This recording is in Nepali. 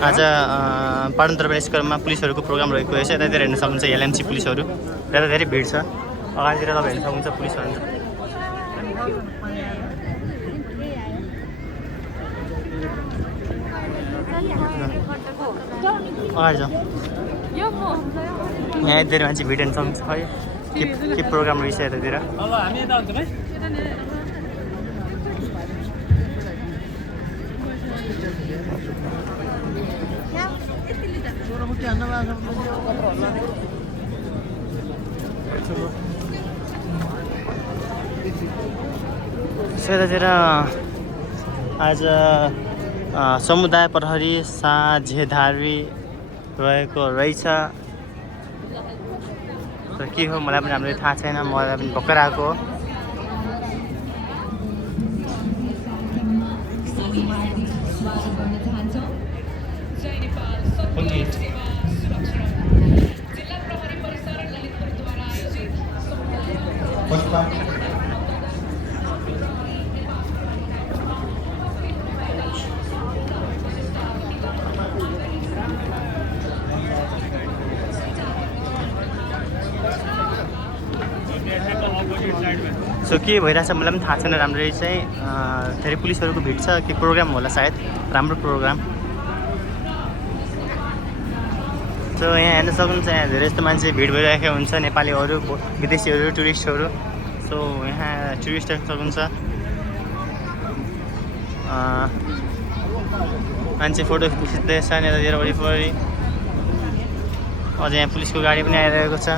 आज पाटन दरबार स्क्वायरमा पुलिसहरूको प्रोग्राम रहेको रहेछ। यतातिर हेर्न सक्नुहुन्छ एलएमसी पुलिसहरू। यता धेरै भिड छ। अगाडितिर तपाईँ हेर्न सक्नुहुन्छ पुलिसहरू। अगाडि जाउँ। यहाँ धेरै मान्छे भिड हेर्न सक्नुहुन्छ है। के प्रोग्राम रहेछ यतातिर। यतातिर आज समुदाय प्रहरी साझेदारी रहेको रहेछ। तर के हो मलाई पनि राम्ररी थाहा छैन, मलाई पनि भर्खर आएको हो। सो के भइरहेछ मलाई पनि थाहा छैन राम्ररी चाहिँ। धेरै पुलिसहरूको भिड छ, के प्रोग्राम होला सायद, राम्रो प्रोग्राम। सो यहाँ हेर्न सक्नुहुन्छ यहाँ धेरै जस्तो मान्छे भिड भइरहेको हुन्छ, नेपालीहरू, विदेशीहरू, टुरिस्टहरू। सो यहाँ टुरिस्ट हेर्न सक्नुहुन्छ, मान्छे फोटो खिच्दैछ यतातिर वरिपरि। अझ यहाँ पुलिसको गाडी पनि आइरहेको छ।